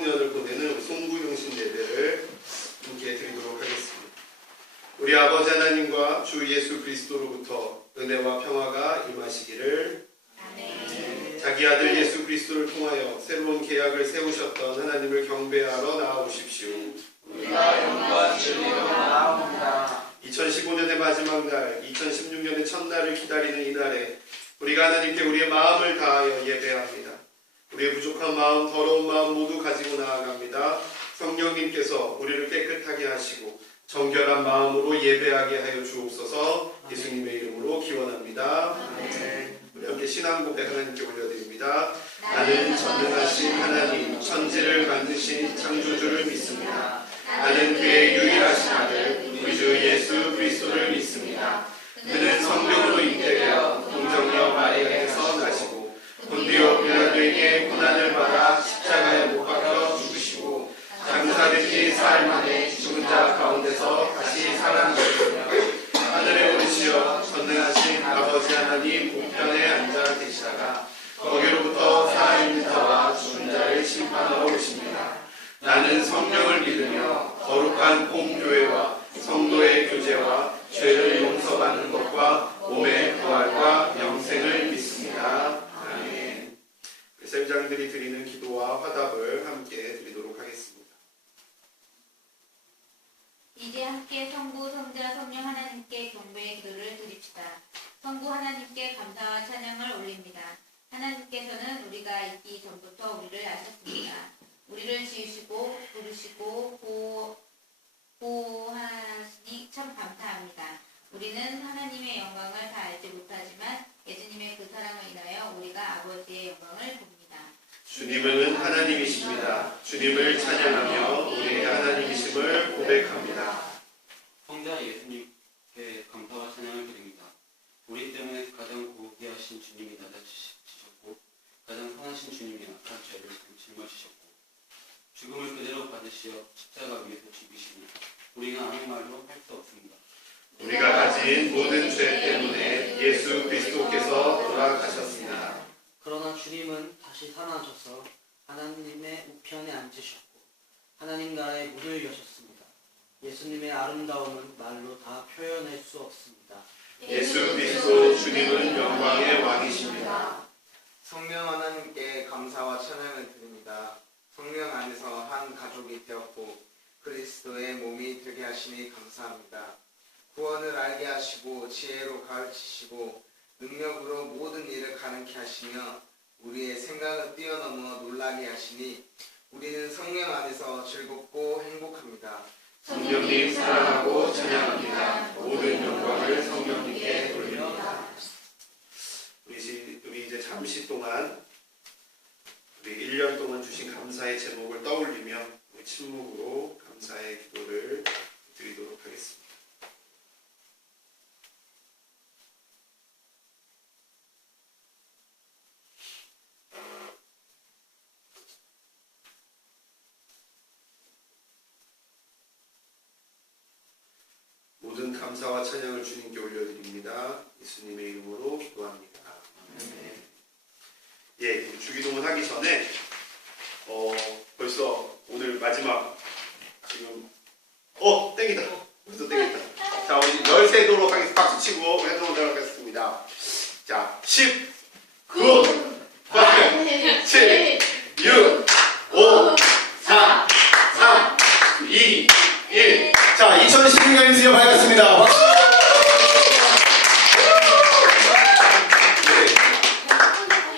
15년을 보내는 송구용신 예배를 함께 드리도록 하겠습니다. 우리 아버지 하나님과 주 예수 그리스도로부터 은혜와 평화가 임하시기를. 아멘. 자기 아들 예수 그리스도를 통하여 새로운 계약을 세우셨던 하나님을 경배하러 나아오십시오. 우리가 영과 진리로 나아옵니다. 2015년의 마지막 날, 2016년의 첫날을 기다리는 이 날에 우리가 하나님께 우리의 마음을 다하여 예배합니다. 우리의 부족한 마음, 더러운 마음 모두 가지고 나아갑니다. 성령님께서 우리를 깨끗하게 하시고 정결한 마음으로 예배하게 하여 주옵소서. 예수님의 이름으로 기원합니다. 우리 함께 신앙 고백 하나님께 올려드립니다. 나는 전능하신 하나님, 천지를 만드신 창조주를 믿습니다. 나는 그의 유일하신 아들, 우리 주 예수 그리스도를 믿습니다. 그는 성령으로 잉태되어 동정녀 마리아에서 나시고 본디오 빌라도에게 고난을 받아 십자가에 못 박혀 죽으시고 장사되기 사흘 만에 죽은 자 가운데서 다시 살아나셨으며 하늘에 오르시어 전능하신 아버지 하나님 우편에 앉아 계시다가 거기로부터 살아있는 자와 죽은 자를 심판하러 오십니다. 나는 성령을 믿으며 거룩한 공교회와 성도의 교제와 죄를 용서받는 것과 몸의 부활과 영생을 믿습니다. 아멘. 샘장들이 드리는 기도와 화답을 함께 드리도록 하겠습니다. 이제 함께 성부, 성자, 성령 하나님께 경배의 기도를 드립시다. 성부 하나님께 감사와 찬양을 올립니다. 하나님께서는 우리가 있기 전부터 우리를 아셨습니다. 우리를 지으시고 부르시고 보호하시니 참 감사합니다. 우리는 하나님의 영광을 다 알지 못하지만 예수님의 그 사랑을 인하여 우리가 아버지의 영광을 봅니다. 주님은 하나님이십니다. 주님을 찬양하며 우리의 하나님이심을 고백합니다. 성자 예수님께 감사와 찬양을 드립니다. 우리 때문에 가장 고귀하신 주님이 낮아지셨고 가장 선하신 주님이 악한 죄를 짊어지셨고 죽음을 그대로 받으시어 십자가 위에서 죽으시니 우리가 아무 말로 할 수 없습니다. 우리가 가진 모든 죄 때문에 예수 그리스도께서 돌아가셨습니다. 그러나 주님은 다시 살아나셔서 하나님의 우편에 앉으셨고 하나님 나라에 문을 여셨습니다. 예수님의 아름다움은 말로 다 표현할 수 없습니다. 예수 그리스도 주님은 영광의 왕이십니다. 성령 하나님께 감사와 찬양을 드립니다. 성령 안에서 한 가족이 되었고 그리스도의 몸이 되게 하시니 감사합니다. 구원을 알게 하시고 지혜로 가르치시고 능력으로 모든 일을 가능케 하시며 우리의 생각을 뛰어넘어 놀라게 하시니 우리는 성령 안에서 즐겁고 행복합니다. 성령님 사랑하고 찬양합니다. 모든 영광을 성령님께 돌립니다. 우리 이제 잠시 동안 우리 1년 동안 주신 감사의 제목을 떠올리며 우리 침묵으로 감사의 기도를 드리도록 하겠습니다. 모든 감사와 찬양을 주님께 올려드립니다. 예수님의 이름으로 기도합니다. 예, 주기도문 하기 전에 벌써 오늘 마지막 지금 땡이다. 벌써 땡이다. 자, 우리 열 세도록 하겠습니다. 박수 치고 해도록 하겠습니다. 자, 10, 9, 8, 7, 6, 5, 4, 3, 2, 1. 자, 2016년이 드디어 밝았습니다. 박수!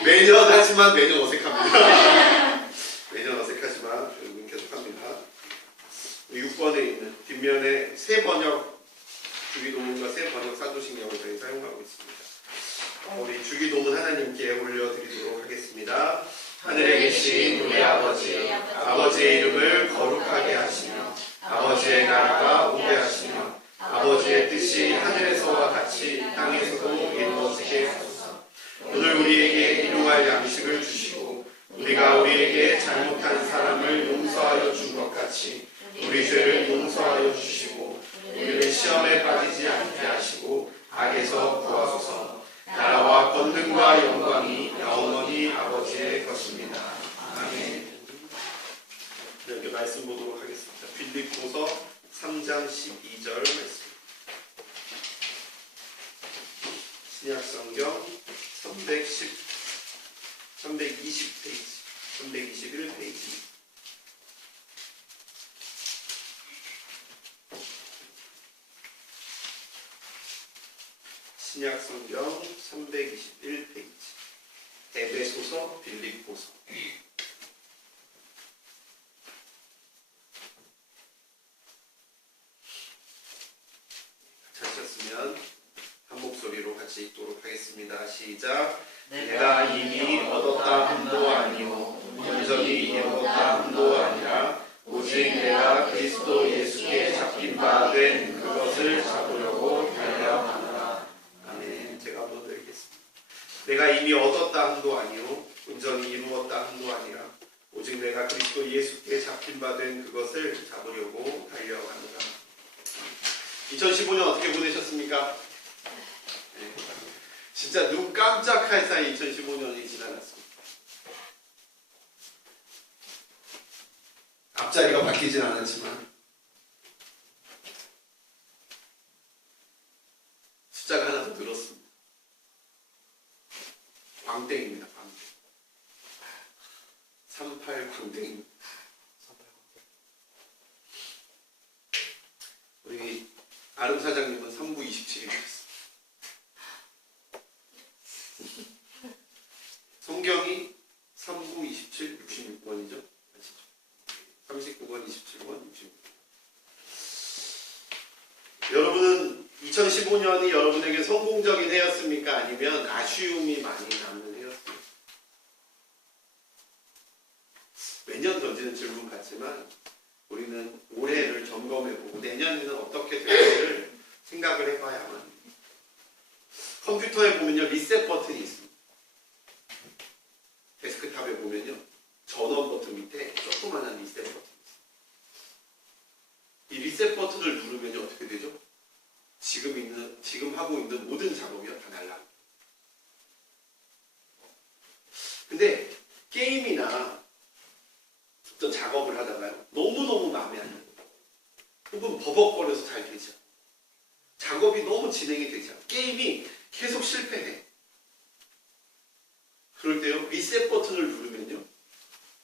매년 하지만 매년 어색합니다. 매년 어색하지만 결국은 계속합니다. 6번에 있는 뒷면에 새 번역 주기도문과 새 번역 사도신경을 저희 사용하고 있습니다. 우리 주기도문 하나님께 올려드리도록 하겠습니다. 하늘에 계신 우리 아버지, 아버지의 이름을 거룩하게 하시며 아버지의 나라가 오게 하시며 아버지의 뜻이 하늘에서와 같이 땅에서도 이루어지게 하소서. 오늘 우리에게 일용할 양식을 주시고 우리가 우리에게 잘못한 사람을 용서하여 준 것 같이 우리 죄를 용서하여 주시고 우리를 시험에 빠지지 않게 하시고 악에서 구하소서. 나라와 권능과 영광이 영원히 아버지의 것입니다. 아멘. 말씀 보도록 하겠습니다. 빌립보서 3장 12절 말씀. 신약성경 320페이지, 321페이지. 신약성경 321페이지. 에베소서, 빌립보서. 찾으셨으면 한 목소리로 같이 읽도록 하겠습니다. 시작. 내가 이미 얻었다 함도 아니요 온전히 이루었다 함도 아니라 오직 내가 그리스도 예수께 잡힌 바 된 그것을 잡으려고 달려가노라. 아멘. 제가 한번 더 읽겠습니다. 내가 이미 얻었다 함도 아니요 온전히 이루었다 함도 아니라 오직 내가 그리스도 예수께 잡힌 바 된 그것을 잡으려고 달려가노라. 2015년 어떻게 보내셨습니까? 네. 진짜 눈 깜짝할 사이 2015년이 지나갔습니다. 앞자리가 바뀌진 않았지만 숫자가 하나 더 늘었습니다. 광땡입니다. 광땡. 38 광땡입니다. 우리 아름 사장님은 3부 27이 됐어요. 성경이 3부 27, 66번이죠. 39번, 27번, 66번. 여러분은 2015년이 여러분에게 성공적인 해였습니까? 아니면 아쉬움이 많이 남는 해였습니까? 매년 던지는 질문 같지만 우리는 올해를 점검해보고 내년에는 어떻게 될지를 생각을 해봐야만 합니다. 컴퓨터에 보면요 리셋 버튼이 있습니다. 데스크탑에 보면요 전원 버튼 밑에 조그만한 리셋 버튼이 있습니다. 이 리셋 버튼을 누르면 어떻게 되죠? 지금 하고 있는 모든 작업이 다 날라갑니다. 근데 게임이나 어떤 작업을 하다가요 너무너무 마음에 안 들어요. 혹은 버벅거려서 잘 되지 않아요. 작업이 너무 진행이 되지 않아요. 게임이 계속 실패해. 그럴 때요 리셋 버튼을 누르면요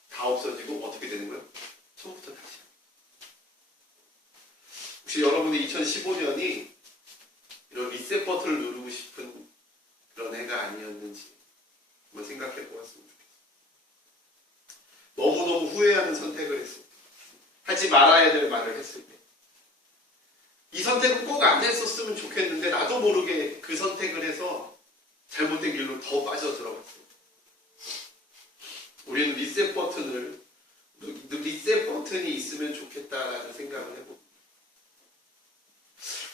다 없어지고 어떻게 되는 거예요? 처음부터 다시. 혹시 여러분의 2015년이 이런 리셋 버튼을 누르고 싶은 그런 해가 아니었는지 한번 생각해 보았으면 좋겠습니다. 너무너무 후회하는 선택을 했을 때, 하지 말아야 될 말을 했을 때, 이 선택은 꼭 안 했었으면 좋겠는데 나도 모르게 그 선택을 해서 잘못된 길로 더 빠져들어갔어요. 우리는 리셋 버튼이 있으면 좋겠다라는 생각을 해봅니다.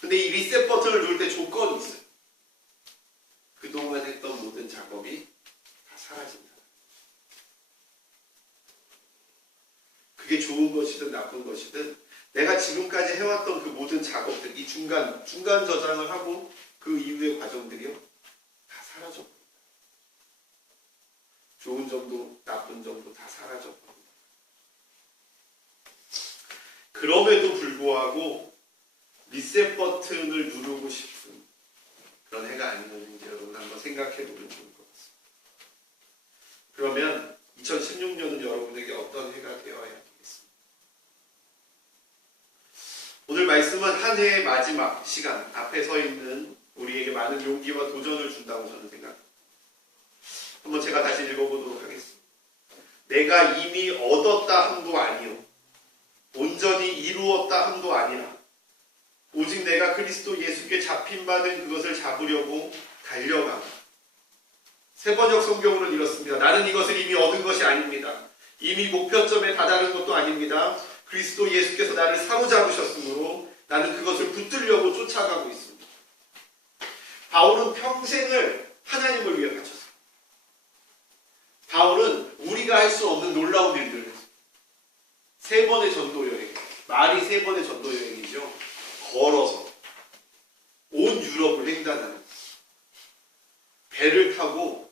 근데 이 리셋 버튼을 누를 때 조건이 있어요. 그동안 했던 모든 작업이 다 사라진다. 그게 좋은 것이든 나쁜 것이든 내가 지금까지 해왔던 그 모든 작업들, 이 중간 저장을 하고 그 이후의 과정들이요 다 사라져버립니다. 좋은 점도 나쁜 점도 다 사라져버립니다. 그럼에도 불구하고 리셋 버튼을 누르고 싶은 그런 해가 아니었는지 여러분 한번 생각해 보면 좋을 것 같습니다. 그러면 2016년은 여러분에게 어떤 해가 되어야 하겠습니까? 오늘 말씀은 한 해의 마지막 시간 앞에 서 있는 우리에게 많은 용기와 도전을 준다고 저는 생각합니다. 한번 제가 다시 읽어보도록 하겠습니다. 내가 이미 얻었다 함도 아니요 온전히 이루었다 함도 아니라 오직 내가 그리스도 예수께 잡힌 바 된 그것을 잡으려고 달려가고. 세 번역 성경으로는 이렇습니다. 나는 이것을 이미 얻은 것이 아닙니다. 이미 목표점에 다다른 것도 아닙니다. 그리스도 예수께서 나를 사로잡으셨으므로 나는 그것을 붙들려고 쫓아가고 있습니다. 바울은 평생을 하나님을 위해 바쳤습니다. 바울은 우리가 할 수 없는 놀라운 일들을 했습니다. 3번의 전도 여행, 말이 3번의 전도 여행이죠. 걸어서 온 유럽을 횡단하는, 배를 타고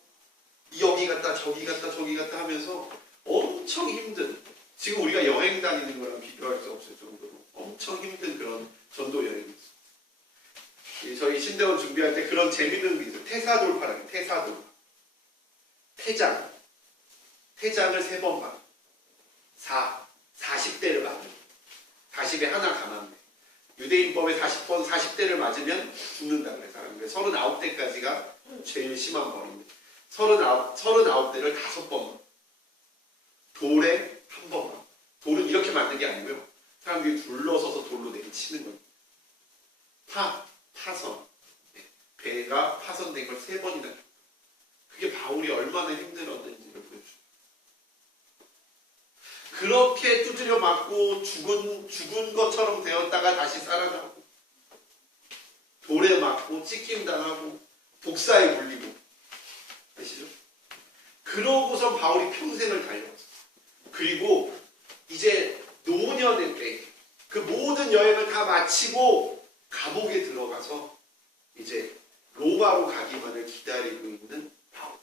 여기 갔다 저기 갔다 저기 갔다 하면서 엄청 힘든 지금 우리가 여행 다니는 거랑 비교할 수 없을 정도로 엄청 힘든 그런 전도 여행이었어요. 저희 신대원 준비할 때 그런 재밌는 게 있어요. 태사돌파라는 태사돌파. 태장을 3번 막 40대를 맞는 40에 하나 감았네. 유대인법에 40대를 맞으면 죽는다 그래 사람이. 39대까지가 제일 심한 벌입니다. 39대를 5번 돌에 1번. 돌은 이렇게 맞는 게 아니고요. 사람들이 둘러서서 돌로 내리치는 겁니다. 파선. 배가 파선된 걸 3번이나. 그게 바울이 얼마나 힘들었는지를 보여줍니다. 그렇게 두드려 맞고 죽은 것처럼 되었다가 다시 살아나고 돌에 맞고 찍힘당하고 독사에 물리고 아시죠? 그러고선 바울이 평생을 달려왔어요. 그리고 이제 노년의 때 그 모든 여행을 다 마치고 감옥에 들어가서 이제 로마로 가기만을 기다리고 있는 바울.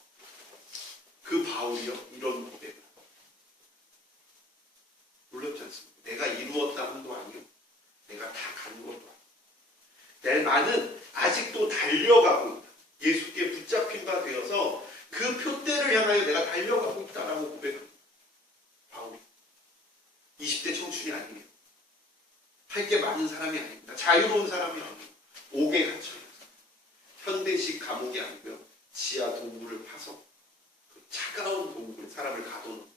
그 바울이요 이런 고백을 놀랍지 않습니까? 내가 이루었다 한도 아니요 내가 다 간 것도 아니요 내 나는 아직도 달려가고 있다. 예수께 붙잡힌 바 되어서 그 표대를 향하여 내가 달려가고 있다라고 고백합니다. 바울이 20대 청춘이 아니에요. 할 게 많은 사람이 아닙니다. 자유로운 사람이 아니에요. 옥에 갇혀있어요. 현대식 감옥이 아니고요. 지하 동굴을 파서 그 차가운 동굴 사람을 가둬놓은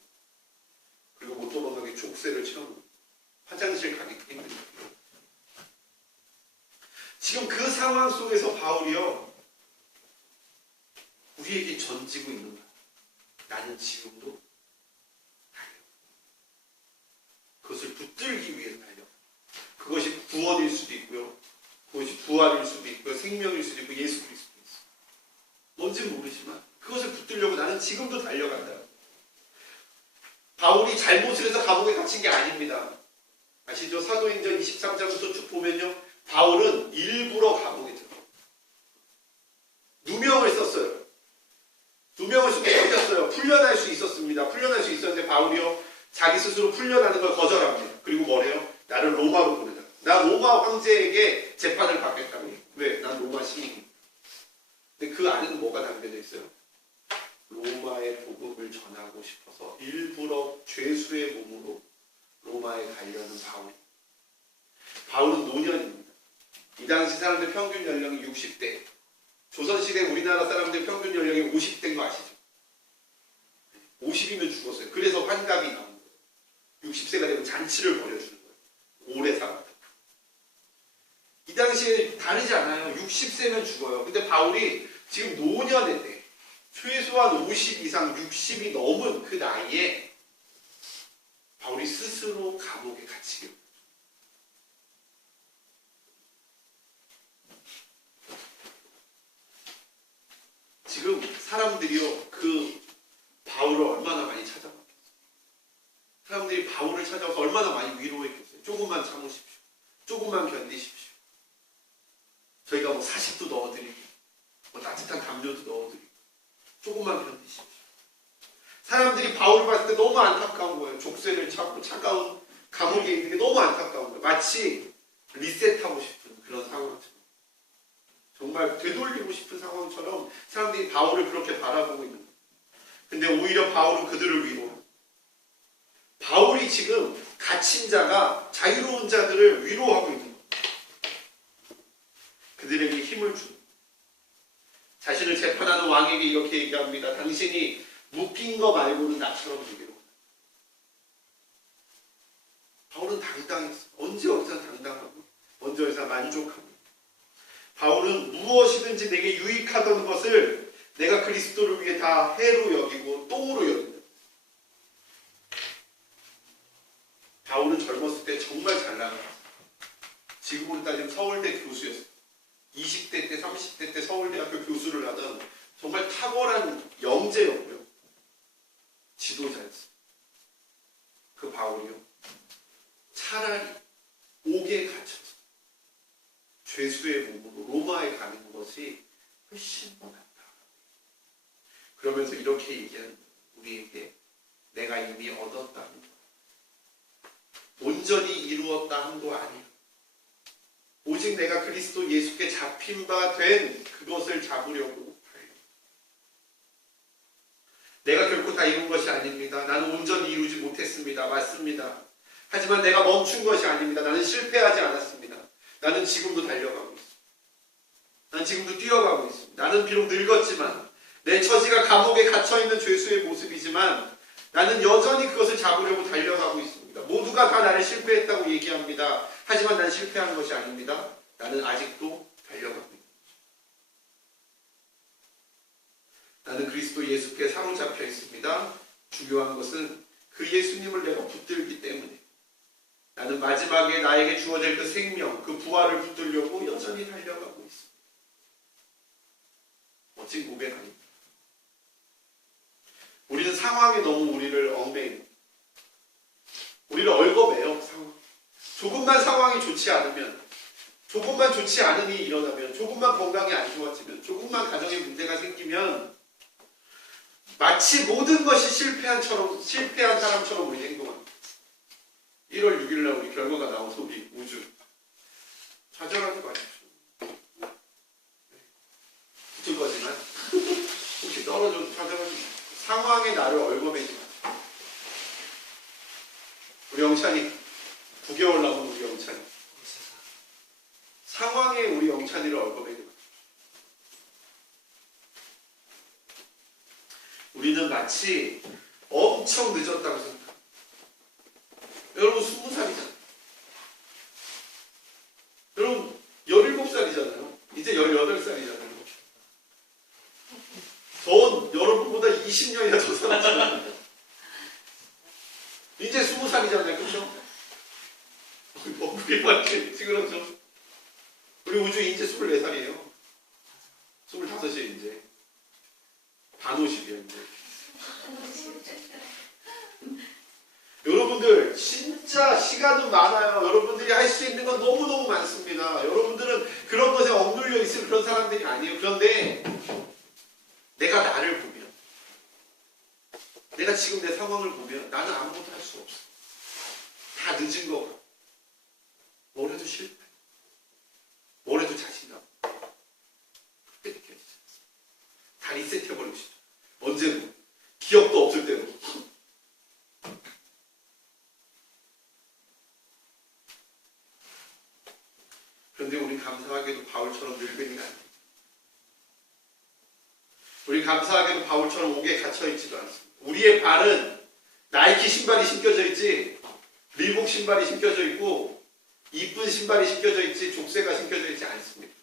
그리고 못 도망가게 족쇄를 채워놓은 화장실 가기 힘든 거예요. 지금 그 상황 속에서 바울이요. 우리에게 전지고 있는 거야. 나는 지금도 달려. 그것을 붙들기 위해 달려. 그것이 구원일 수도 있고요. 그것이 부활일 수도 있고요. 생명일 수도 있고 예수 그리스도도 있어요. 뭔지는 모르지만 그것을 붙들려고 나는 지금도 달려간다. 바울이 잘못을 해서 감옥에 갇힌 게 아닙니다. 아시죠? 사도행전 23장부터 쭉 보면요. 바울은 일부러 감옥에 들어가요. 누명을 썼어요. 누명을 쓰고 버텼어요. 풀려날 수 있었습니다. 풀려날 수 있었는데 바울이요. 자기 스스로 풀려나는 걸 거절합니다. 그리고 뭐래요? 나를 로마로 보내자. 나 로마 황제에게 재판을 받겠다고 해요. 왜? 난 로마 시민이니까. 근데 그 안에는 뭐가 담겨져 있어요? 로마의 복음을 전하고 싶어서 일부러 죄수의 몸으로 로마에 가려는 바울. 바울은 노년입니다. 이 당시 사람들 평균 연령이 60대. 조선시대 우리나라 사람들 평균 연령이 50대인 거 아시죠? 50이면 죽었어요. 그래서 환갑이 나온 거예요. 60세가 되면 잔치를 벌여주는 거예요. 오래 살았다. 이 당시에 다르지 않아요. 60세면 죽어요. 근데 바울이 지금 노년의 때 최소한 50 이상 60이 넘은 그 나이에 바울이 스스로 감옥에 갇히게 됩니다. 지금 사람들이요 그 바울을 얼마나 많이 찾아봤겠어요. 사람들이 바울을 찾아와서 얼마나 많이 위로했겠어요. 조금만 참으십시오. 조금만 견디십시오. 저희가 뭐 사식도 넣어드리고 뭐 따뜻한 담요도 넣어드리고 조금만 견디십시오. 사람들이 바울을 봤을 때 너무 안타까운 거예요. 족쇄를 차고 차가운 감옥에 있는 게 너무 안타까운 거예요. 마치 리셋하고 싶은 그런 상황처럼. 정말 되돌리고 싶은 상황처럼 사람들이 바울을 그렇게 바라보고 있는 거예요. 근데 오히려 바울은 그들을 위로합니다. 바울이 지금 갇힌 자가 자유로운 자들을 위로하고 있는 거예요. 그들에게 힘을 주고 자신을 재판하는 왕에게 이렇게 얘기합니다. 당신이 묶인 거 말고는 나처럼 되기로. 바울은 당당했어. 언제 어디서 당당하고 언제 어디서 만족합니다. 바울은 무엇이든지 내게 유익하던 것을 내가 그리스도를 위해 다 해로 여기고 똥으로 여긴다. 바울은 젊었을 때 정말 잘 나갔어요. 지금으로 따지면 서울대 교수였어요. 20대 때 30대 때 서울대학교 교수를 하던 정말 탁월한 영재였고요. 지도자였어요. 그 바울이요. 차라리 옥에 갇혀서 죄수의 몸으로 로마에 가는 것이 훨씬 더 낫다. 그러면서 이렇게 얘기하는 우리에게 내가 이미 얻었다는 것. 온전히 이루었다 함도 아니야. 오직 내가 그리스도 예수께 잡힌 바 된 그것을 잡으려고 달려. 내가 결코 다 이룬 것이 아닙니다. 나는 온전히 이루지 못했습니다. 맞습니다. 하지만 내가 멈춘 것이 아닙니다. 나는 실패하지 않았습니다. 나는 지금도 달려가고 있습니다. 나는 지금도 뛰어가고 있습니다. 나는 비록 늙었지만 내 처지가 감옥에 갇혀있는 죄수의 모습이지만 나는 여전히 그것을 잡으려고 달려가고 있습니다. 모두가 다 나를 실패했다고 얘기합니다. 하지만 난 실패한 것이 아닙니다. 나는 아직도 달려가고 있습니다. 나는 그리스도 예수께 사로잡혀 있습니다. 중요한 것은 그 예수님을 내가 붙들기 때문에 나는 마지막에 나에게 주어질 그 생명, 그 부활을 붙들려고 여전히 달려가고 있습니다. 멋진 고백 아닙니다. 우리는 상황에 너무 우리를 얽매입니다. 우리를 얽어매요. 상황. 조금만 상황이 좋지 않으면, 조금만 좋지 않은 일이 일어나면, 조금만 건강이 안 좋아지면, 조금만 가정에 문제가 생기면 마치 모든 것이 실패한 사람처럼 우리 행동합니다. 1월 6일날 우리 결과가 나온 소비 우주 좌절하지 마십시오. 붙을 거지만 혹시 떨어져도 좌절하지 마십시오. 상황에 나를 얽어매지 마십시오. 우리 영찬이 9개월 남은 우리 영찬이 상황에 우리 영찬이를 얽어매지 마십시오. 우리는 마치 엄청 늦었다고 생각합니다. 여러분 20살이잖아요. 여러분 17살이잖아요. 이제 18살이잖아요. 전 여러분보다 20년이나 더 살았잖아요. 이제 20살이잖아요. 그렇죠? 우리밖에 찌그러져. 우리 우주 이제 24살이에요. 25이에요 이제. 반오십이에요 이제. 여러분들 진짜 시간은 많아요. 여러분들이 할 수 있는 건 너무너무 많습니다. 여러분들은 그런 것에 억눌려 있을 그런 사람들이 아니에요. 그런데 내가 나를 보면, 내가 지금 내 상황을 보면 나는 아무것도 할 수 없어. 다 늦은 거 같아. 뭘 해도 실패. 뭘 해도 자신감. 그렇게 느껴지죠. 다 리셋해버리고 싶어. 언제고. 기억도 없을 때로. 그런데 우리 감사하게도 바울처럼 늙은이가 아닙니다. 우리 감사하게도 바울처럼 옥에 갇혀있지도 않습니다. 우리의 발은 나이키 신발이 신겨져 있지, 리복 신발이 신겨져 있고, 이쁜 신발이 신겨져 있지, 족쇄가 신겨져 있지 않습니다.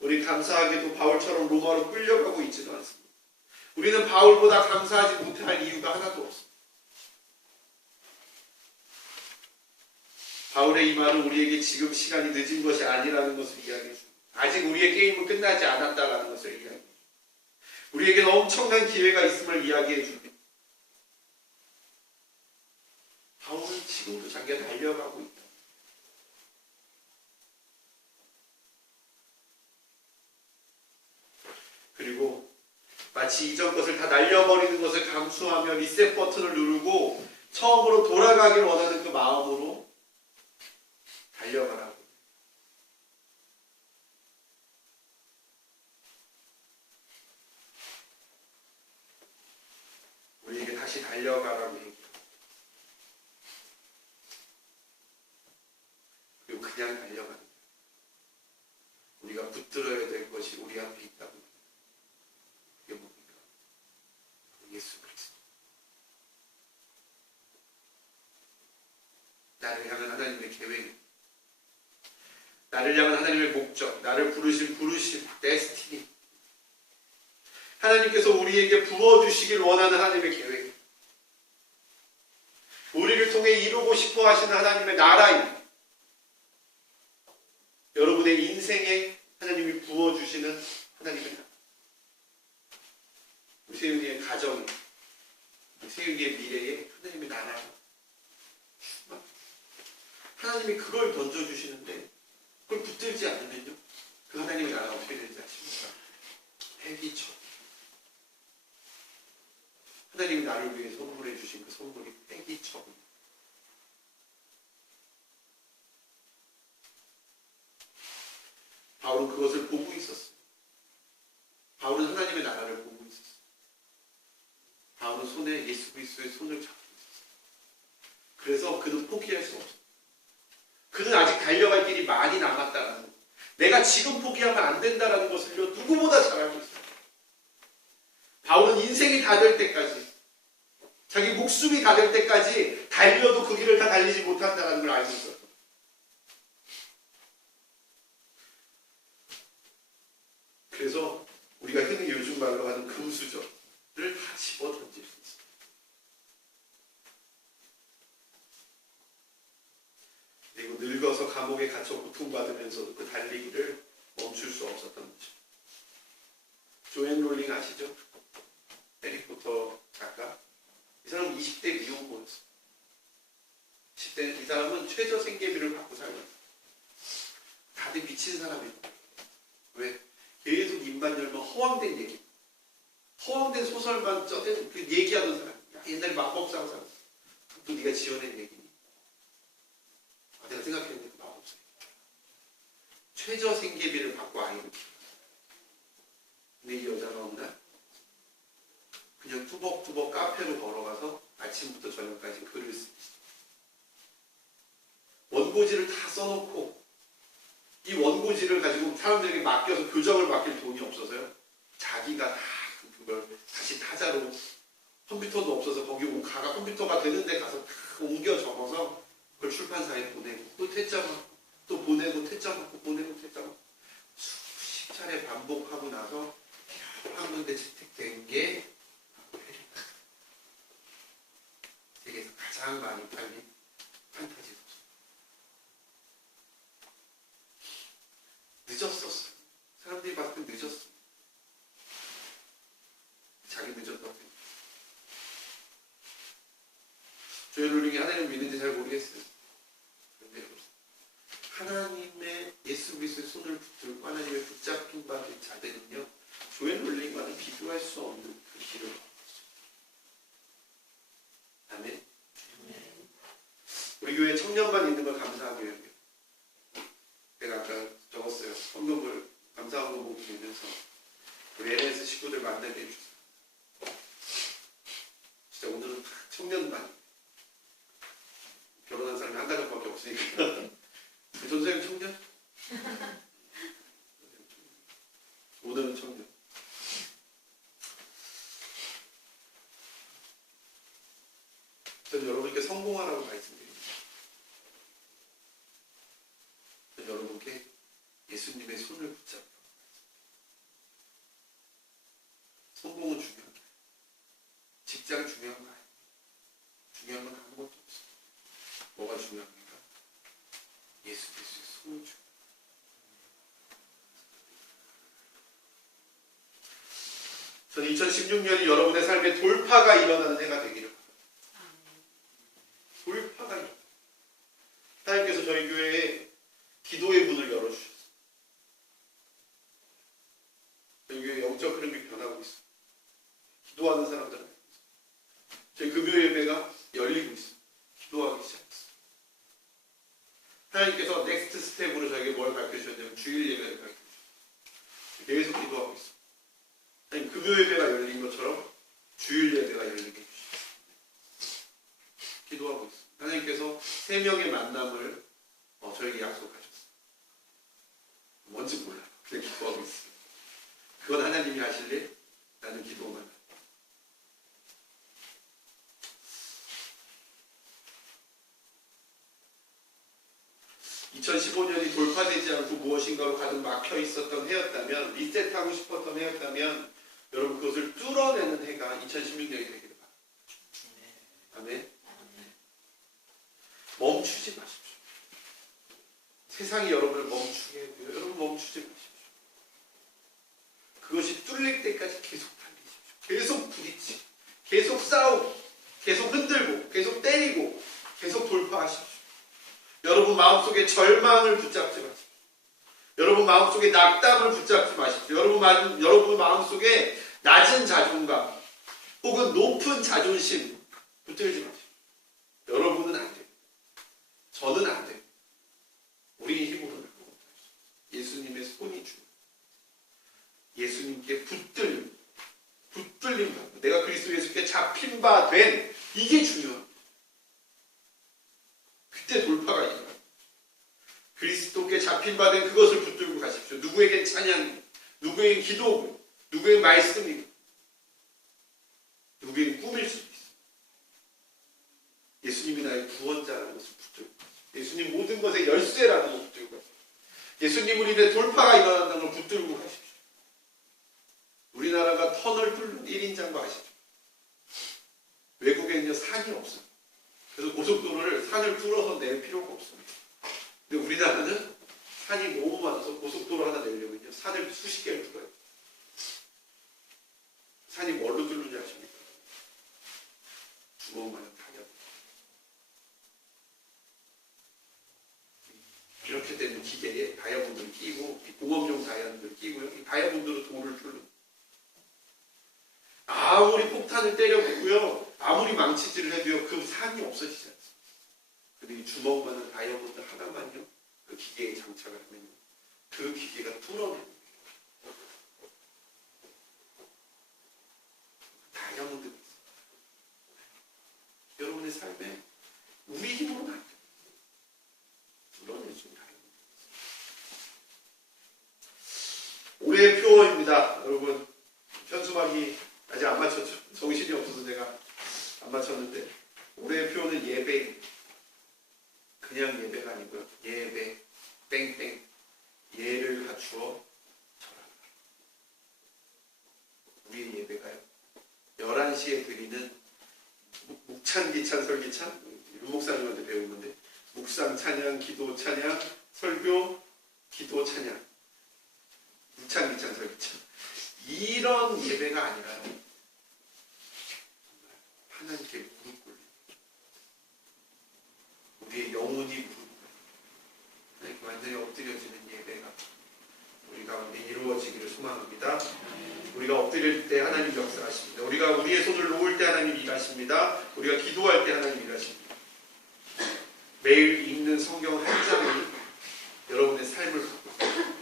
우리 감사하게도 바울처럼 로마로 끌려가고 있지도 않습니다. 우리는 바울보다 감사하지 못할 이유가 하나도 없습니다. 바울의 이 말은 우리에게 지금 시간이 늦은 것이 아니라는 것을 이야기해 줍니다. 아직 우리의 게임은 끝나지 않았다라는 것을 이야기해 줍니다. 우리에게는 엄청난 기회가 있음을 이야기해 줍니다. 바울은 지금도 자기가 달려가고 있다. 그리고 마치 이전 것을 다 날려버리는 것을 감수하며 리셋 버튼을 누르고 처음으로 돌아가길 원하는 그 마음으로 달려가라고. 우리에게 다시 달려가라고 얘기해요. 그리고 그냥 달려가는 거예요. 우리가 붙들어야 될 것이 우리 앞에 있다고. 그게 뭡니까? 예수 그리스도. 나를 향한 하나님의 계획, 나를 향한 하나님의 목적, 나를 부르신 데스티니. 하나님께서 우리에게 부어주시길 원하는 하나님의 계획, 우리를 통해 이루고 싶어 하시는 하나님의 나라입니다. 여러분의 인생에 하나님이 부어주시는 하나님의 나라. 우리 세윤이의 가정에, 우리 세윤이의 미래에 하나님의 나라가 하나님이 그걸 던져주시는데 그걸 붙들지 않으면요, 그 하나님의 나라가 어떻게 되는지 아십니까? 폐기처. 하나님이 나를 위해 선물해 선물이 폐기 처분. 바울은 그것을 보고 있었어요. 바울은 하나님의 나라를 보고 있었어요. 바울은 손에 예수 그리스도의 손을 잡고 있었어요. 그래서 그는 포기할 수 없어요. 그는 아직 달려갈 길이 많이 남았다라는 거. 내가 지금 포기하면 안 된다라는 것을 누구보다 잘 알고 있어요. 바울은 인생이 다 될 때까지, 자기 목숨이 다 될 때까지 달려도 그 길을 다 달리지 못한다는 걸 알고 있어요. 그래서 우리가 흔히 요즘 말로 하는 금수저를 다 집어 던질 수 있어요. 그리고 늙어서 감옥에 갇혀 고통받으면서도 그 달리기를 멈출 수 없었던 거죠. 조앤 롤링 아시죠? 해리포터 작가. 이 사람은 20대 미혼모였어요. 10대 이 사람은 최저 생계비를 받고 살거든요. 다들 미친 사람이에요. 왜? 계속 입만 열면 허황된 얘기, 허황된 소설만 그 얘기하던 사람. 옛날에 마법사가 살았어. 또 네가 지어낸 얘기니? 내가 생각했는데 그 마법사. 최저 생계비를 받고 아이를 키웠어. 근데 이 여자가 어느 날 그냥 투벅투벅 카페로 걸어가서 아침부터 저녁까지 글을 쓰기 시작했어. 원고지를 다 써놓고 이 원고지를 가지고 사람들에게 맡겨서 교정을 맡길 돈이 없어서요. 자기가 다 그걸 다시 타자로, 컴퓨터도 없어서 거기 가가 컴퓨터가 되는데 가서 다 옮겨 적어서 그걸 출판사에 보내고 또 퇴짜 맞고 또 보내고 퇴짜 맞고 보내고 퇴짜 맞고 수십 차례 반복하고 나서 한 군데 채택된 게 세계에서 가장 많이 팔린 판타지 소설. 늦었었어요. 사람들이 봤을 때 늦었어. 자기 늦었다고 생각해. 조엘 롤링이 하나님을 믿는지 잘 모르겠어요. 그런데 하나님의 예수 그리스도의 손을 붙들고 하나님의 붙잡힌 바 된 자들은요, 조엘 롤링과는 비교할 수 없는 그 길을 걸었어요. 아멘. 우리 교회 청년만 있는 걸 감사하고 해요. 내가 아까 적었어요. 헌금을 감사하고 보고 들면서 우리 LS 식구들 만나게 해주세요. 진짜 오늘은 청년만. 결혼한 사람이 한 가족밖에 없으니까. 전생은 청년? 오늘은 청년. 저는 여러분께 성공하라고 말씀드립니다. 저는 여러분께 예수님의 손을 붙잡고 성공은 중요한 게 아니에요. 직장 중요한 거 아니에요. 중요한 건 아무것도 없어요. 뭐가 중요합니까? 예수 그리스도의 손을 중요해요. 저는 2016년이 여러분의 삶에 돌파가 일어나는 해가 되기를 바랍니다. 돌파가 일어나요. 하나님께서 저희 교회에 기도의 문을 열어주셨어요. 저희 교회 영적 흐름이 변하고 있어요. 기도하는 사람들은 알고 있어요. 저희 금요 예배가 열리고 있어요. 기도하기 시작했어요. 하나님께서 넥스트 스텝으로 저에게 뭘 가르쳐주셨냐면 주일 예배를 가르쳐주셨어요. 계속 기도하고 있어요. 하나님 금요 예배가 열린 것처럼 주일 예배가 열리게 해주셨어요. 기도하고 있어요. 하나님께서 3명의 만남을 저에게 약속하셨어요. 뭔지 몰라요. 그냥 기도하고 있어요. 그건 하나님이 하실 일, 나는 기도만 해요. (2015년이) 돌파되지 않고 무엇인가로 가득 막혀 있었던 해였다면, 리셋하고 싶었던 해였다면, 여러분 그것을 뚫어내는 해가 2016년이 되기를 바랍니다. 아멘. 멈추지 마십시오. 세상이 여러분을 멈추게 해도요. 여러분 멈추지 마십시오. 그것이 뚫릴 때까지 계속 달리십시오. 계속 부딪히고, 계속 싸우고, 계속 흔들고, 계속 때리고, 계속 돌파하십시오. 여러분 마음속에 절망을 붙잡지 마십시오. 여러분 마음속에 낙담을 붙잡지 마십시오. 여러분 마음속에 낮은 자존감 혹은 높은 자존심 붙들지 마세요. 여러분은 안 돼요. 저는 안 돼요. 우리의 힘으로는 아무것도 할 수 없어요. 예수님의 손이 중요해요. 예수님께 붙들림 받고 내가 그리스도 예수께 잡힌 바 된 이게 중요합니다. 그때 돌파가 일어나요. 그리스도께 잡힌 바 된 그것을 붙들고 가십시오. 누구에겐 찬양이고 누구에겐 기도고 누구에겐 말씀이고 누구에겐 꿈일 수도 있어요. 예수님이 나의 구원자라는 것을 붙들고 예수님 모든 것의 열쇠라는 것을 붙들고 가십시오. 예수님으로 인해 돌파가 일어난다는 걸 붙들고 가십시오. 우리나라가 터널 뚫는 1인장도 아시죠? 외국에는요 산이 없어요. 그래서 고속도로를 산을 뚫어서 낼 필요가 없습니다. 근데 우리나라는 산이 너무 많아서 고속도로 하나 내려면요 산을 수십 개를 뚫어요. 산이 뭘로 뚫는지 아십니까? 주먹만한 타격. 이렇게 된 기계에 다이아몬드를 끼고 공업용 다이아몬드를 끼고요. 이 다이아몬드로 돌을 뚫는. 아무리 폭탄을 때려보고요. 아무리 망치질을 해도요. 그 산이 없어지지 않습니다. 근데 이 주먹만한 다이아몬드 하나만요. 그 기계에 장착을 하면요. 그 기계가 뚫어냅니다. 다이아몬드가 있습니다. 여러분의 삶에 우리 힘으로는 안 돼요. 뚫어내준 다이아몬드. 올해의 표어입니다. 여러분 현수막이 아직 안 맞췄죠. 정신이 없어서 제가 안 맞췄는데 올해의 표현은 예배. 그냥 예배가 아니고요. 예배, 뺑뺑, 예를 갖추어 절하라. 우리의 예배가요. 11시에 드리는 묵찬, 기찬, 설기찬, 윤 목사님한테 배운 건데 묵상 찬양, 기도 찬양, 설교, 기도 찬양, 묵찬, 기찬, 설기찬 이런 예배가 아니라요. 정말 하나님께 무릎 꿇는 우리의 영혼이 무릎 꿇는 하나님께 완전히 엎드려지는 예배가 우리 가운데 이루어지기를 소망합니다. 우리가 엎드릴 때 하나님 역사하십니다. 우리가 우리의 손을 놓을 때 하나님 일하십니다. 우리가 기도할 때 하나님 일하십니다. 매일 읽는 성경 한 장이 여러분의 삶을 바꾸고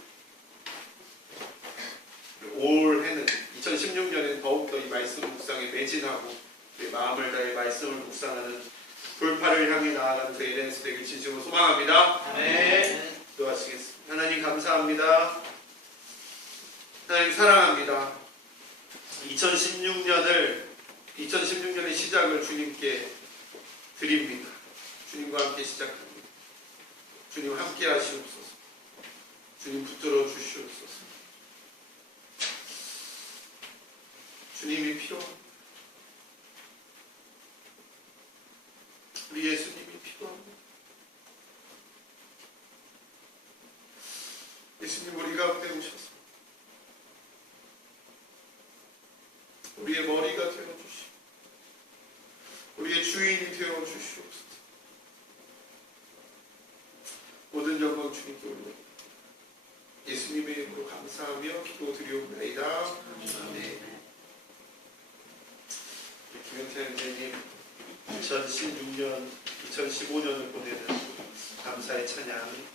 올해는 2016년에는 더욱더 이 말씀 묵상에 매진하고 우리 마음을 다해 말씀을 묵상하는 돌파를 향해 나아가는 저희 랜스 되길 진심으로 소망합니다. 네. 기도하시겠습니다. 하나님 감사합니다. 하나님 사랑합니다. 2016년의 시작을 주님께 드립니다. 주님과 함께 시작합니다. 주님 함께 하시옵소서. 주님 붙들어 주시옵소서. 주님이 필요합니다. 우리 예수님이 필요합니다. 예수님 우리 가운데 오셔서 우리의 머리가 되어주시고 우리의 주인이 되어주시옵소서. 모든 영광 주님께 올립니다. 예수님의 이름으로 감사하며 기도드리옵나이다. 아멘. 김영태 형제님 2016년, 2015년을 보내는 감사의 찬양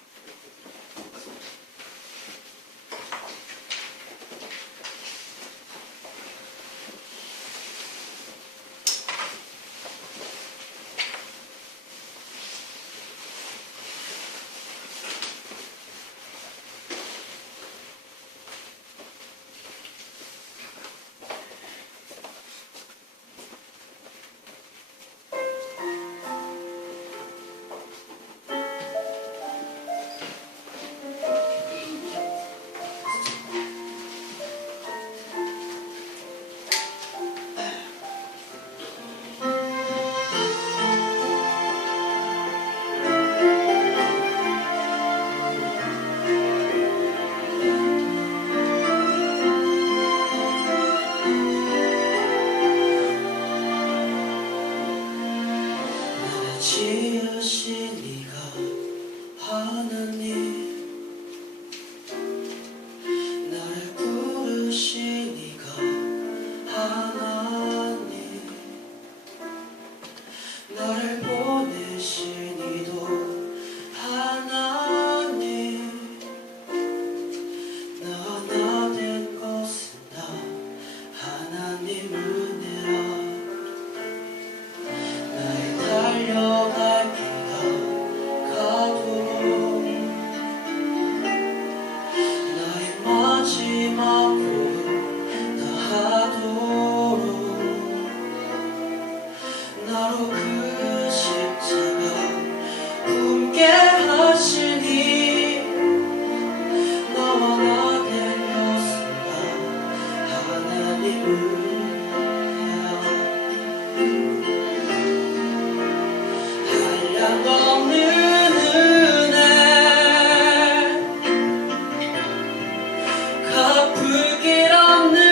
갚을 길 없는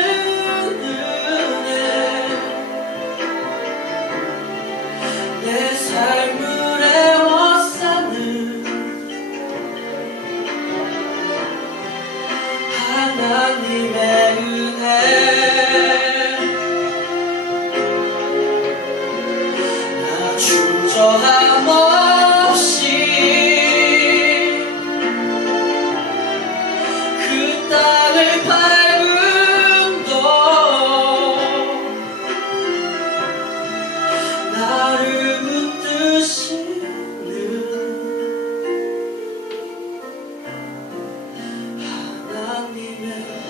은혜 내 삶을 애워싸는 하나님의 은혜 나 주저함 없이 그 땅을 밟음도 나를 붙드시는 하나님의 은혜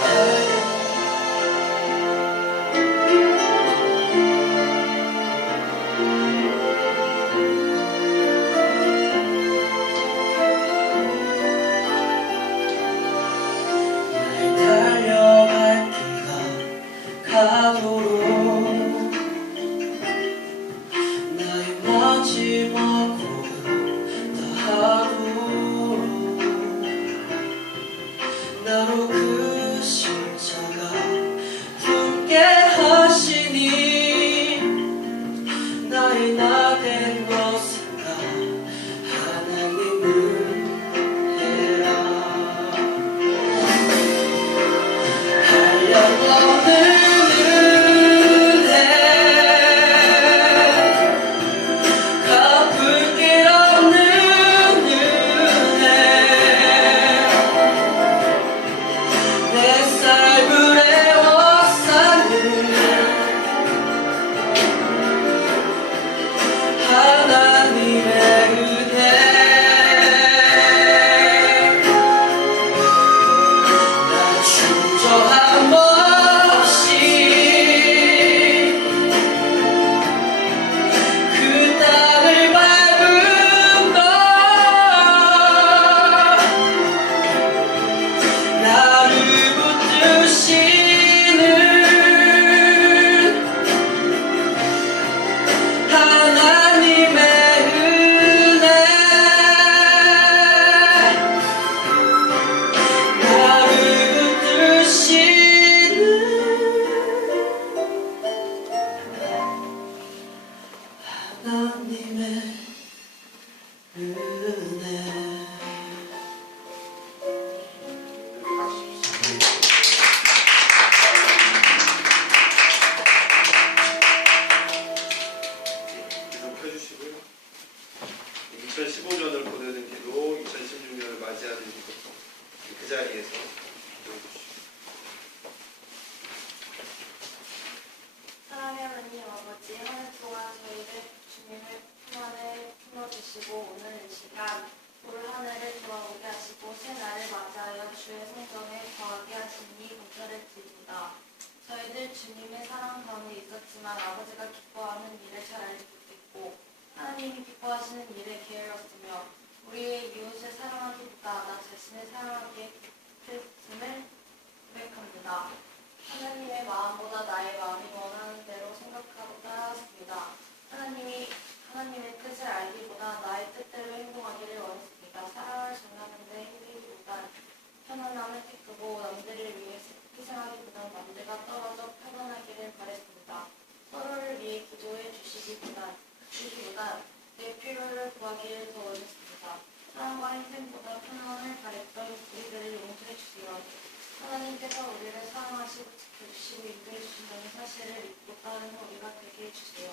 날 달려갈 길가 가도록 나의 마지막 걸음 다하도록 나로 그 십자가 품게 하시니 나의 나 된 것인가 하나님은 해라 한량없는 은혜 갚을 길 없는 은혜 내 삶을 애워싸는 하나님의 은혜 나 주저함 없이 그 땅을 밟음도 나를 붙드시는 하나님의 은혜 나를 붙드시는 하나님의 은혜 좀 펴주시고요. 2015년을 보내는 기도, 2016년을 맞이하는 기도, 그 자리에서 기도해주시고. 사랑의 하나님 아버지, 한 해 동안 저희를 주님을 평안을 품어주시고 오늘 이 시간 올 한 해를 돌아오게 하시고 새 날을 맞이하여 주의 성전에 거하게 하시니 감사를 드립니다. 저희들 주님의 사랑 가운데 있었지만 아버지가 기뻐하는 일을 잘 알지 못했고 하나님이 기뻐하시는 일에 게을렀으며 우리의 이웃을 사랑하기보다 나 자신을 사랑하기에 급했음을 고백합니다. 하나님의 마음보다 나의 마음이 원하는 대로 생각하고 따라왔습니다. 하나님의 뜻을 알기보다 나의 뜻대로 행동하기를 원했습니다. 사랑을 전하는데 힘들기보단 편안함을 택하고 남들을 위해 희생하기보단 남들과 떨어져 편안하기를 바랬습니다. 서로를 위해 기도해 주시기보단 내 필요를 구하기를 더 원했습니다. 사랑과 희생보다 편안함을 바랬던 우리들을 용서해 주세요. 하나님께서 우리를 사랑하시고 지켜주시고 인도해 주신다는 사실을 믿고 따르는 우리가 되게 해주세요.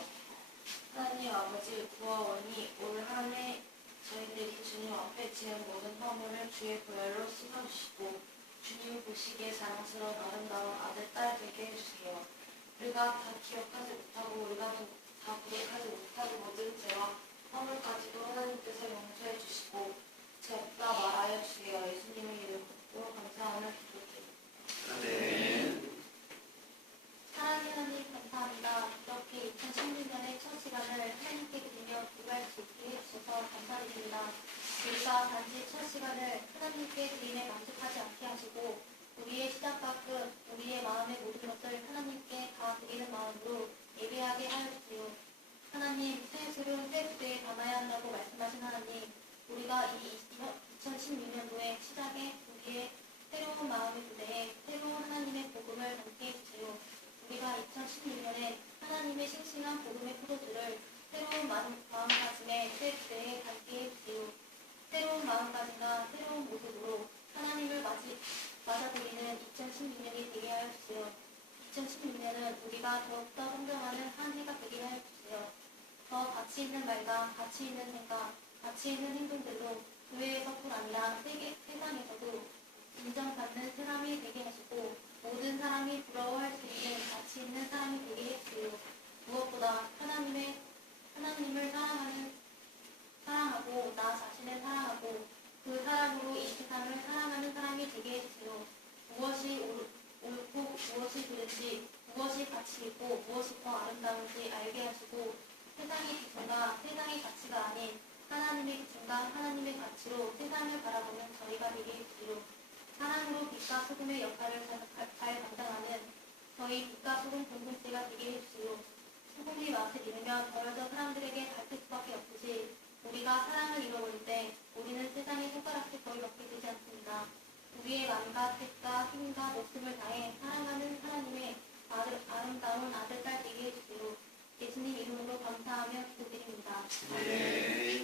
하나님 아버지, 구와 원이 올 한 해 저희들이 주님 앞에 지은 모든 허물을 주의 보혈로 씻어주시고 주님 보시기에 자랑스러운 아름다운 아들, 딸 되게 해주세요. 우리가 다 기억하지 못하고 우리가 다 고백하지 못하는 모든 죄와 허물까지도 하나님께서 용서해 주시고 죄 없다 말하여 주세요. 예수님의 이름으로 감사함을 기도드립니다. 아멘. 사랑의 하나님 감사합니다. 이렇게 2016년의 첫 시간을 하나님께 드리며 기도할 수 있게 해주셔서 감사드립니다. 우리가 단지 첫 시간을 하나님께 드림에 만족하지 않게 하시고 우리의 시작과 2016년이 되게 하여 주세요. 2016년은 우리가 더욱더 성장하는 한 해가 되게 하여 주세요. 더 가치 있는 말과 가치 있는 생각, 가치 있는 행동들로 교회에서뿐 아니라 세상에서도 인정받는 사람이 되게 하시고 모든 사람이 부러워할 수 있는 가치 있는 사람이 되게 해주세요. 무엇보다 하나님을 사랑하고 나 자신을 사랑하고 그 사랑으로 이 세상을 사랑하는 사람이 되게 해주세요. 무엇이 옳고 무엇이 그른지 무엇이 가치 있고 무엇이 더 아름다운지 알게 하시고 세상의 기준과 세상의 가치가 아닌 하나님의 기준과 하나님의 가치로 세상을 바라보는 저희가 되게 해주세요. 사랑으로 빛과 소금의 역할을 잘 감당하는 저희 빛과 소금 공동체가 되게 해주세요. 소금이 맛을 잃으면 버려져 사람들에게 밟힐 수밖에 없듯이 우리가 사랑을 잃어버릴 때 우리는 세상의 손가락에 거의 먹게 되지 않습니다. 우리의 마음과 뜻과 힘과 목숨을 다해 사랑하는 하나님의 아름다운 아들, 딸 되게 해주세요. 예수님 이름으로 감사하며 기도드립니다. 네.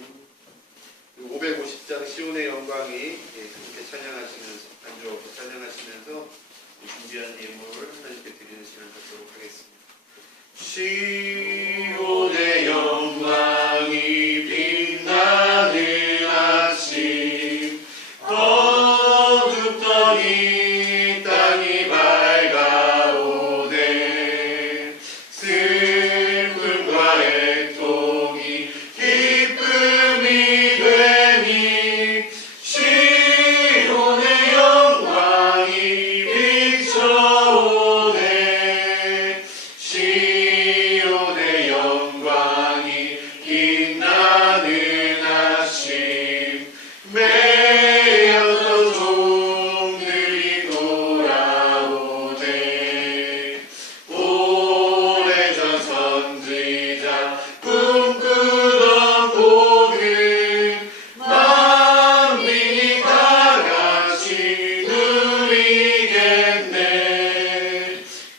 550장 시온의 영광이 함께 찬양하시면서 간주하고 찬양하시면서 준비한 예물을 하나님께 드리는 시간 갖도록 하겠습니다. 시온의 영광이 빛나는 아침 어둡더니 땅이 밝아오네 슬픔과 애통이 기쁨이 되니 시온의 영광이 비춰오네 시온의 영광이 빛나는 아침 매여서 종들이 돌아오네 오래전 선지자 꿈꾸던 복을 만민이 다같이 누리겠네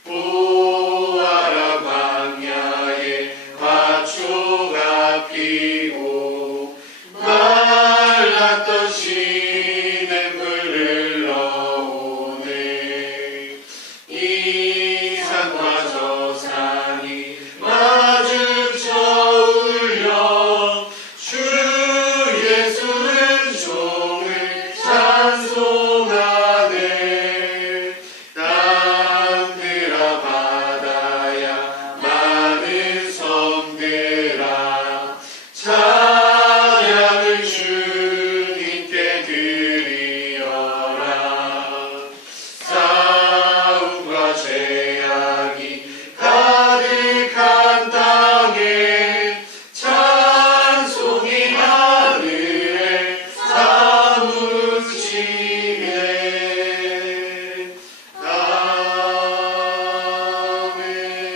보아라 광야에 화초가 피고 말랐던 시냇물을 흘러오네 이 산과 저 산이 마주쳐 울려 주 예수는 종을 찬송하네 땅들아 바다야 많은 섬들아 찬양을 주님께 드리어라 싸움과 죄악이 가득한 땅에 찬송이 하늘에 사무치네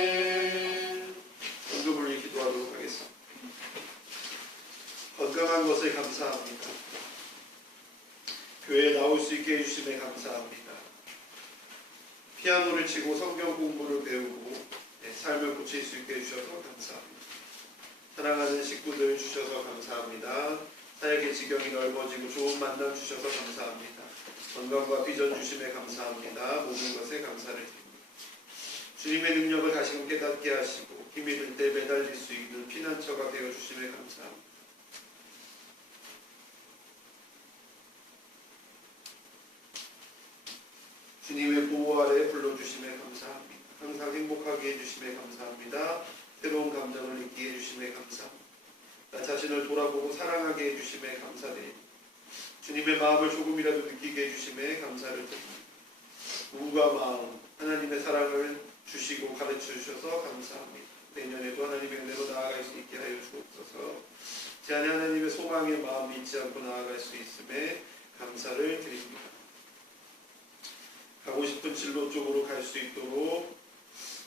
아멘. 헌금을 기도하도록 하겠습니다. 건강한 것을 감사합니다. 교회에 나올 수 있게 해주심에 감사합니다. 피아노를 치고 성경 공부를 배우고 삶을 고칠 수 있게 해주셔서 감사합니다. 사랑하는 식구들 주셔서 감사합니다. 사역의 지경이 넓어지고 좋은 만남 주셔서 감사합니다. 건강과 비전 주심에 감사합니다. 모든 것에 감사를 드립니다. 주님의 능력을 다시금 깨닫게 하시고 힘이 들 때 매달릴 수 있는 피난처가 되어주심에 감사합니다. 주님의 보호 아래 불러주심에 감사합니다. 항상 행복하게 해주심에 감사합니다. 새로운 감정을 느끼게 해주심에 감사합니다. 나 자신을 돌아보고 사랑하게 해주심에 감사드립니다. 주님의 마음을 조금이라도 느끼게 해주심에 감사를 드립니다. 우과 마음, 하나님의 사랑을 주시고 가르쳐 주셔서 감사합니다. 내년에도 하나님의 은혜로 나아갈 수 있게 하여 주옵소서. 제 안에 하나님의 소망의 마음 잊지 않고 나아갈 수 있음에 감사를 드립니다. 가고 싶은 진로 쪽으로 갈 수 있도록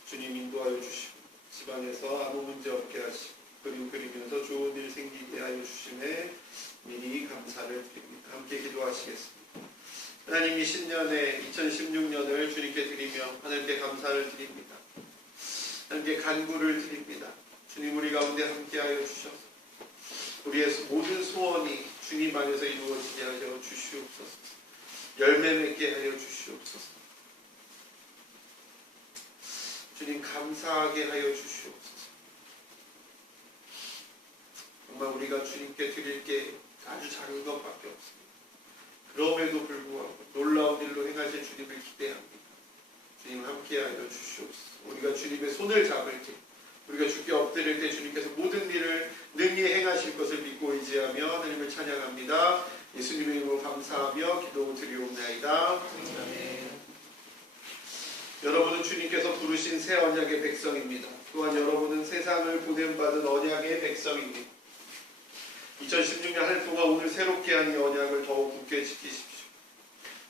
주님 인도하여 주시고 집안에서 아무 문제 없게 하시고 그림 그리면서 좋은 일 생기게 하여 주심에 미리 감사를 드립니다. 함께 기도하시겠습니다. 하나님 이 신년에 2016년을 주님께 드리며 하나님께 감사를 드립니다. 하나님께 간구를 드립니다. 주님 우리 가운데 함께하여 주셔서 우리의 모든 소원이 주님 안에서 이루어지게 하여 주시옵소서. 열매 맺게 하여 주시옵소서. 주님 감사하게 하여 주시옵소서. 정말 우리가 주님께 드릴 게 아주 작은 것밖에 없습니다. 그럼에도 불구하고 놀라운 일로 행하실 주님을 기대합니다. 주님 함께하여 주시옵소서. 우리가 주님의 손을 잡을 때, 우리가 주께 엎드릴 때 주님께서 모든 일을 능히 행하실 것을 믿고 의지하며 하나님을 찬양합니다. 예수님의 이름으로 감사하며 기도 드리옵나이다. 아멘. 여러분은 주님께서 부르신 새 언약의 백성입니다. 또한 여러분은 세상을 보냄받은 언약의 백성입니다. 2016년 한 해 동안 오늘 새롭게 한 이 언약을 더욱 굳게 지키십시오.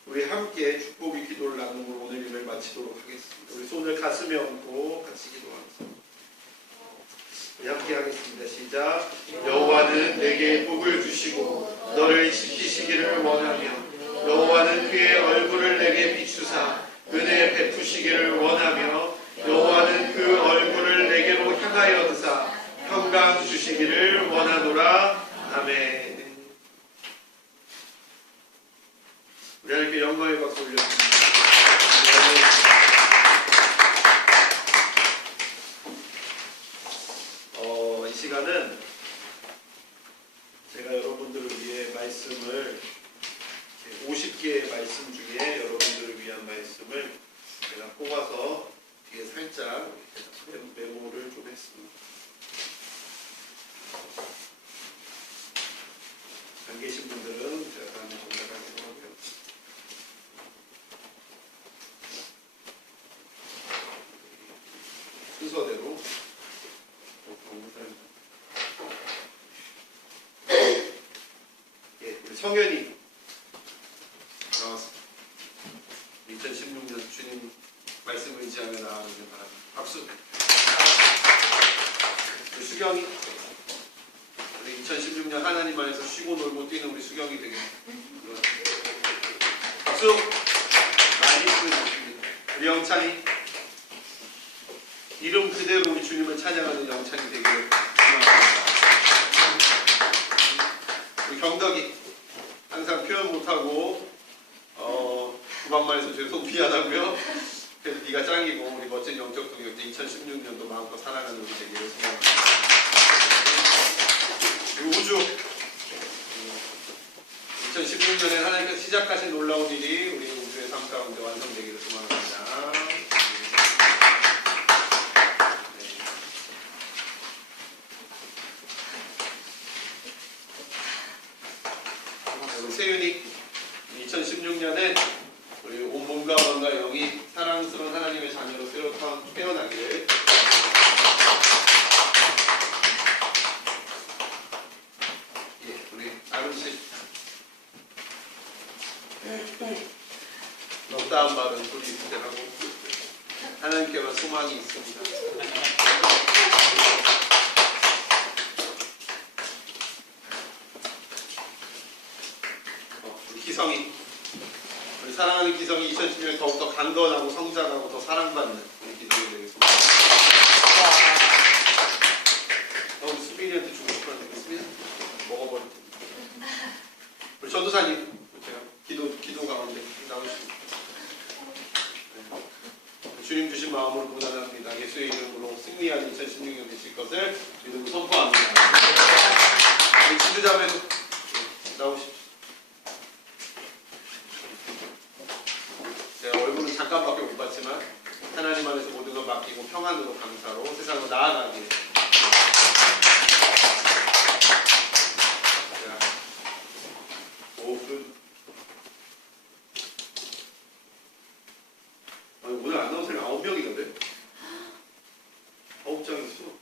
우리 함께 축복의 기도를 나누고 오늘 일을 마치도록 하겠습니다. 우리 손을 가슴에 얹고 같이 기도하겠습니다. 우리 함께 하겠습니다. 시작. 여호와는 내게 복을 주시고 너를 지키시기를 원하며 여호와는 그의 얼굴을 내게 비추사 은혜 베푸시기를 원하며 여호와는 그 얼굴을 내게로 향하여 드사 평강 주시기를 원하노라. 아멘. 우리 하나님께 영광의 박수 올려드립니다. 이 시간은 제가 여러분들을 위해 말씀을 50개의 말씀 중에 여러분들을 위한 말씀을 제가 뽑아서 뒤에 살짝 메모를 좀 했습니다. 안 계신 분들은 제가 다음에 전달하기로 하고요. 순서대로 우리 성현이 나왔습니다. 2016년 주님 말씀 의지하며 나아가는 바랍니다. 박수. 우리 수경이 우리 2016년 하나님 안에서 쉬고 놀고 뛰는 우리 수경이 되겠습니다. 박수. 많이 부르셨습니다. 우리 영찬이 이름 그대로 우리 주님을 찬양하는 영찬이 되기를 소망합니다. 우리 경덕이 항상 표현 못하고 구방만에서 죄송 미안하고요. 그래서 네가 짱이고 우리 멋진 영적 동역자 2016년도 마음껏 사랑하는 우리 되기를 소망합니다. 그리고 우주 2016년에 하나님께서 시작하신 놀라운 일이 우리 우주의 삶 가운데 완성되기를 소망합니다. 우리 세윤이 2016년에 우리 온 몸과 마음과 영이 사랑스러운 하나님의 자녀로 새로 태어나기를 우리 아름씨 넉다운 말은 소리 있으라고 하나님께만 소망이 있습니다. 우리 기성이 우리 사랑하는 기성이 2010년에 더욱더 강건하고 성장하고 더 사랑받는 우리 기성이 되겠습니다. 우리 수빈이한테 주고 싶었는데 수빈이 먹어버릴 텐데. 우리 전도사님 제가 기도 가운데 나오십니다. 네. 주님 주신 마음으로 고난합니다. 예수의 이름으로 승리하는 2016년 되실 것을 믿음으로 선포합니다. 우리 지도자매도 나오십시오. 제가 얼굴은 잠깐밖에 못 봤지만 하나님 안에서 모든 걸 맡기고 평안으로 감사로 세상으로 나아가기를 오늘 아나운서는 9명이던데? 9장이 수.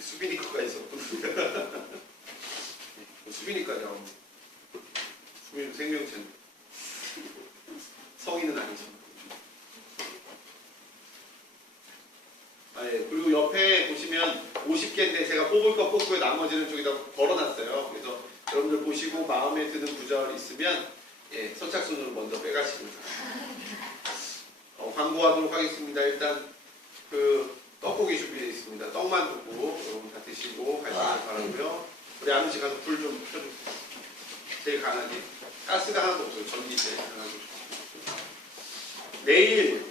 수빈이 거가 있었구나. 수빈이까지 나오면 수빈이 생명체인데 성인은 아니죠. 그리고 옆에 보시면 50개인데 제가 뽑을 거 뽑고 나머지는 저기다 걸어놨어요. 그래서 여러분들 보시고 마음에 드는 구절 있으면 선착순으로 먼저 빼가십니다. 광고하도록 하겠습니다. 일단 그 떡고기 준비되어 있습니다. 떡만 두고 여러분 다 드시고 가시길 바라고요. 우리 아저씨 가서 불 좀 켜주세요. 제일 강하게. 가스가 하나도 없어요. 전기 제일 강하게. 내일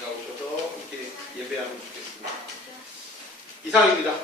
나오셔서 함께 예배하면 좋겠습니다. 이상입니다.